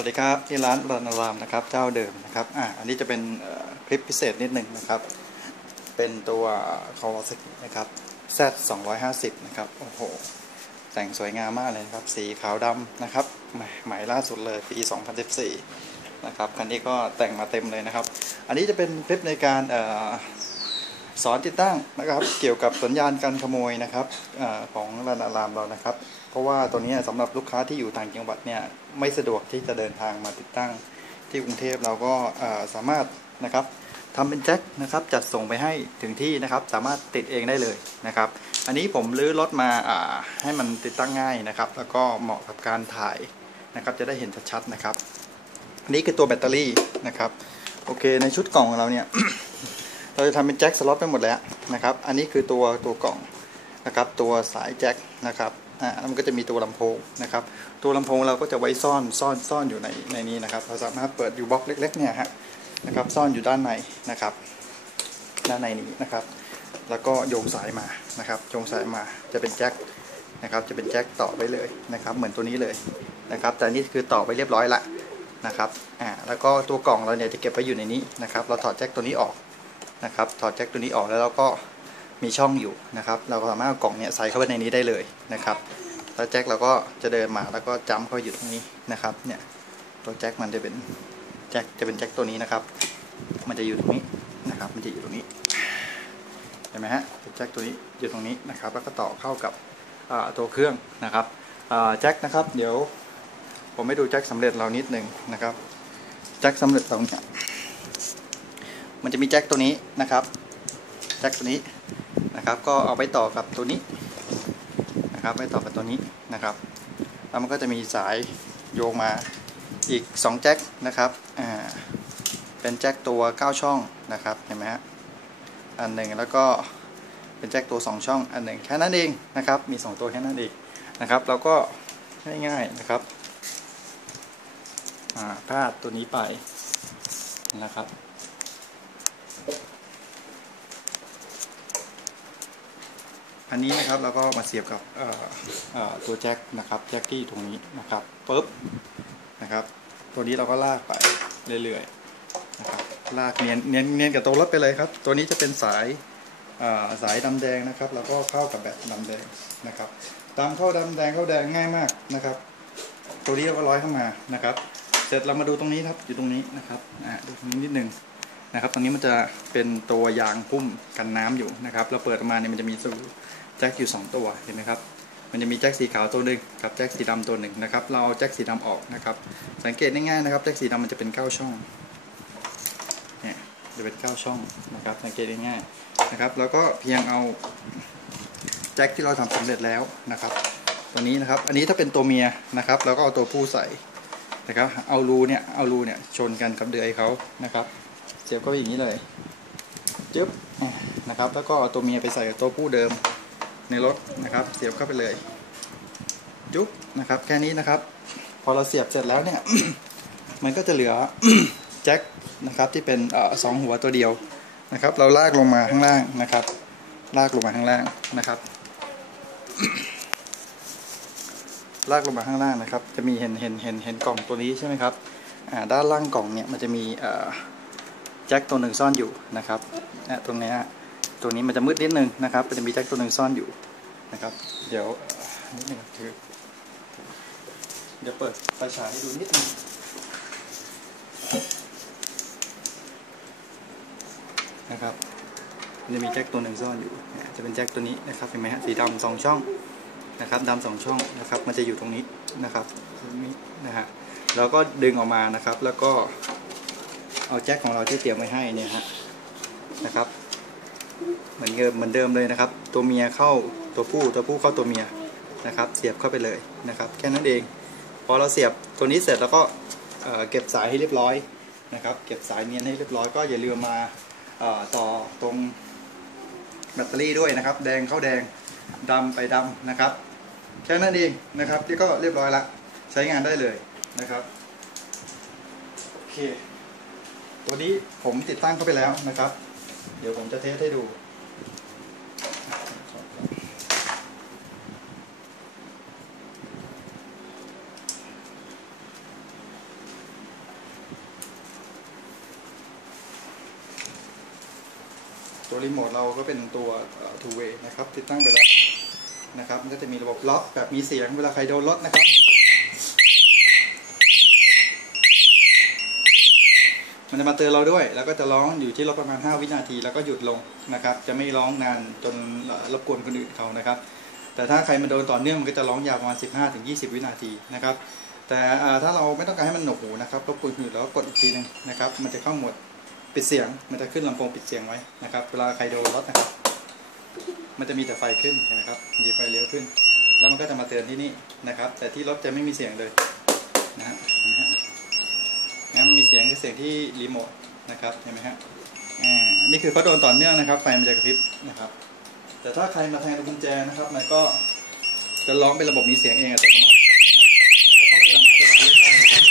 วัสดีครับที่ร้านรันารามนะครับเจ้าเดิมนะครับอ่าอันนี้จะเป็นคลิปพิเศษนิดหนึ่งนะครับ เป็นตัวคาวาซากินะครับ Z 250นะครับโอ้โหแต่งสวยงามมากเลยครับ สีขาวดำนะครับใหม่ล่าสุดเลยปี 2014นะครับคันนี้ก็แต่งมาเต็มเลยนะครับ อันนี้จะเป็นคลิปในการ สอนติดตั้งนะครับ เกี่ยวกับสัญญาณการขโมยนะครับอของรันอารามเรานะครับ เพราะว่าตัวนี้สำหรับลูกค้าที่อยู่ต่างจังหวัดเนี่ยไม่สะดวกที่จะเดินทางมาติดตั้งที่กรุงเทพเราก็สามารถนะครับทำเป็นแจ็คนะครับจัดส่งไปให้ถึงที่นะครับ สามารถติดเองได้เลยนะครับ อันนี้ผมรื้อรถมาให้มันติดตั้งง่ายนะครับ แล้วก็เหมาะกับการถ่ายนะครับ จะได้เห็นชัดๆนะครับนี่คือตัวแบตเตอรี่นะครับ โอเค ในชุดกล่องของเราเนี่ย เราจะทำเป็นแจ็คสล็อตไปหมดแล้วนะครับ อันนี้คือตัวตัวกล่องนะครับ ตัวสายแจ็คนะครับอ่ามันก็จะมีตัวลำโพงนะครับ ตัวลำโพงเราก็จะไว้ซ่อนซ่อนซ่อนอยู่ในในนี้นะครับ เราสามารถเปิดอยู่บล็อกเล็ก ๆ เนี่ยฮะนะครับ ซ่อนอยู่ด้านในนะครับ ด้านในนี้นะครับ แล้วก็โยงสายมานะครับโยงสายมาจะเป็นแจ็คนะครับ จะเป็นแจ็คต่อไปเลยนะครับ เหมือนตัวนี้เลยนะครับ แต่นี่คือต่อไปเรียบร้อยละนะครับ อ่า แล้วก็ตัวกล่องเราเนี่ยจะเก็บไว้อยู่ในนี้นะครับ เราถอดแจ็คตัวนี้ออก นะครับถอดแจ็คตัวนี้ออกแล้วเราก็มีช่องอยู่นะครับ เราก็สามารถเอากล่องเนี้ยใส่เข้าไปในนี้ได้เลยนะครับแล้วแจ็คเราก็จะเดินมาแล้วก็จัมเข้าอยู่ตรงนี้นะครับเนี่ยตัวแจ็คมันจะเป็นแจ็คจะเป็นแจ็คตัวนี้นะครับ มันจะอยู่ตรงนี้นะครับ มันจะอยู่ตรงนี้เห็นไหมฮะแจ็คตัวนี้อยู่ตรงนี้นะครับ แล้วก็ต่อเข้ากับตัวเครื่องนะครับแจ็คนะครับ เดี๋ยวผมไม่ดูแจ็คสำเร็จเรานิดหนึ่งนะครับแจ็คสำเร็จเราเนี่ย มันจะมีแจ็คตัวนี้นะครับแจ็คตัวนี้นะครับ ก็เอาไปต่อกับตัวนี้นะครับไปต่อกับตัวนี้นะครับแล้วมันก็จะมีสายโยงมาอีก 2 แจ็คนะครับอ่าเป็นแจ็คตัว 9 ช่องนะครับเห็นไหมฮะอันหนึ่งแล้วก็เป็นแจ็คตัว 2 ช่องอันหนึ่งแค่นั้นเองนะครับมี 2 ตัวแค่นั้นเองนะครับเราก็ง่ายๆนะครับพาดตัวนี้ไปนะครับ อันนี้นะครับเราก็มาเสียบกับตัวแจ็คนะครับแจ็คที่ตรงนี้นะครับปุ๊บนะครับ ตัวนี้เราก็ลากไปเรื่อยๆนะครับลากเนียนเนียนเนียนกับตัวรถไปเลยครับ ตัวนี้จะเป็นสายสายดำแดงนะครับ แล้วก็เข้ากับแบบดำแดงนะครับตามเข้าดำแดงเข้าแดงง่ายมากนะครับ ตัวนี้เราก็ร้อยเข้ามานะครับ เสร็จเรามาดูตรงนี้ครับอยู่ตรงนี้นะครับอ่าดูตรงนี้นิดนึงนะครับ ตรงนี้มันจะเป็นตัวยางพุ่มกันน้ำอยู่นะครับ เราเปิดออกมาเนี่ยมันจะมีสู แจ็คอยู่ 2 ตัวเห็นไหมครับมันจะมีแจ็คสีขาวตัวหนึ่งกับแจ็คสีดำตัวหนึ่งนะครับ เราเอาแจ็คสีดำออกนะครับ สังเกตง่ายๆนะครับแจ็คสีดำมันจะเป็น 9 ช่องเนี่ยจะเป็น 9 ช่องนะครับ สังเกตง่ายๆนะครับ แล้วก็เพียงเอาแจ็คที่เราทำสำเร็จแล้วนะครับ ตัวนี้นะครับ อันนี้ถ้าเป็นตัวเมียนะครับ เราก็เอาตัวผู้ใส่นะครับ เอารูเนี่ย เอารูเนี่ยชนกันกับเดือยเขานะครับ เสียบก็อย่างนี้เลยจึ๊บนะครับ แล้วก็เอาตัวเมียไปใส่กับตัวผู้เดิม ในรถนะครับ เสียบเข้าไปเลยจุ๊บนะครับ แค่นี้นะครับ พอเราเสียบเสร็จแล้วเนี่ย มันก็จะเหลือแจ็คนะครับที่เป็นอสองหัวตัวเดียวนะครับ เราลากลงมาข้างล่างนะครับ ลากลงมาข้างล่างนะครับ ลากลงมาข้างล่างนะครับ จะมีเห็นเห็นเห็นเห็นกล่องตัวนี้ใช่ไหมครับด้านล่างกล่องเนี่ยมันจะมีแจ็คตัวหนึ่งซ่อนอยู่นะครับตรงนี้ ตัวนี้มันจะมืดนิดนึงนะครับมันจะมีแจ็คตัวหนึ่งซ่อนอยู่นะครับ เดี๋ยวนิดนึงคือเดี๋ยวเปิดไฟฉายให้ดูนิดนึงนะครับมันจะมีแจ็คตัวหนึ่งซ่อนอยู่ จะเป็นแจ็คตัวนี้นะครับเห็นไหมฮะสีดำสองช่องนะครับดำสองช่องนะครับ มันจะอยู่ตรงนี้นะครับตรงนี้นะฮะเราก็ดึงออกมานะครับ แล้วก็เอาแจ็คของเราที่เตรียมไว้ให้เนี่ยฮะนะครับ เหมือนเดิมเหมือนเดิมเลยนะครับ ตัวเมียเข้าตัวผู้ตัวผู้เข้าตัวเมียนะครับ เสียบเข้าไปเลยนะครับ แค่นั้นเอง พอเราเสียบตัวนี้เสร็จแล้วก็เก็บสายให้เรียบร้อยนะครับ เก็บสายเนียนให้เรียบร้อยก็อย่าลืมมาต่อตรงแบตเตอรี่ด้วยนะครับ แดงเข้าแดงดำไปดำนะครับ แค่นั้นเองนะครับที่ก็เรียบร้อยละใช้งานได้เลยนะครับโอเคตัวนี้ผมติดตั้งเข้าไปแล้วนะครับ เดี๋ยวผมจะเทสให้ดูตัวรีโมทเราก็เป็นตัว two นะครับ ติดตั้งไปแล้วนะครับก็จะมีระบบล็อกแบบมีเสียงเวลาใครโดนรถนะครับ มันจะมาเตือนเราด้วย แล้วก็จะร้องอยู่ที่รถประมาณ 5 วินาที แล้วก็หยุดลงนะครับ จะไม่ร้องนานจนรบกวนคนอื่นเขานะครับ แต่ถ้าใครมาโดนต่อเนื่องมันก็จะร้องยาวประมาณ 15-20 วินาทีนะครับ แต่ถ้าเราไม่ต้องการให้มันหนวกหูนะครับรบกวนคนอื่นแล้วก็กดอีกทีหนึงนะครับ มันจะเข้าหมดปิดเสียง มันจะขึ้นลำโพงปิดเสียงไว้นะครับ เวลาใครโดนรถนะครับ มันจะมีแต่ไฟขึ้นเห็นไหมครับมีไฟเลี้ยวขึ้น แล้วมันก็จะมาเตือนที่นี่นะครับ แต่ที่รถจะไม่มีเสียงเลยนะฮะ เสียงคือเสียงที่รีโมทนะครับเห็นไหมฮะอ่านนี้คือเขาโดนต่อเนื่องนะครับ ไฟมันจะกระพริบนะครับ แต่ถ้าใครมาแทงลูกกุญแจนะครับ มันก็จะร้องเป็นระบบมีเสียงเองอัตโนมัตินะครับแล้วก็ไม่สามนะครับ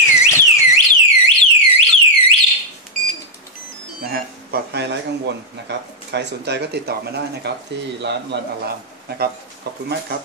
นะฮะปลอดภัยไร้กังวลนะครับ ใครสนใจก็ติดต่อมาได้นะครับ ที่ร้านรันอารามนะครับ ขอบคุณมากครับ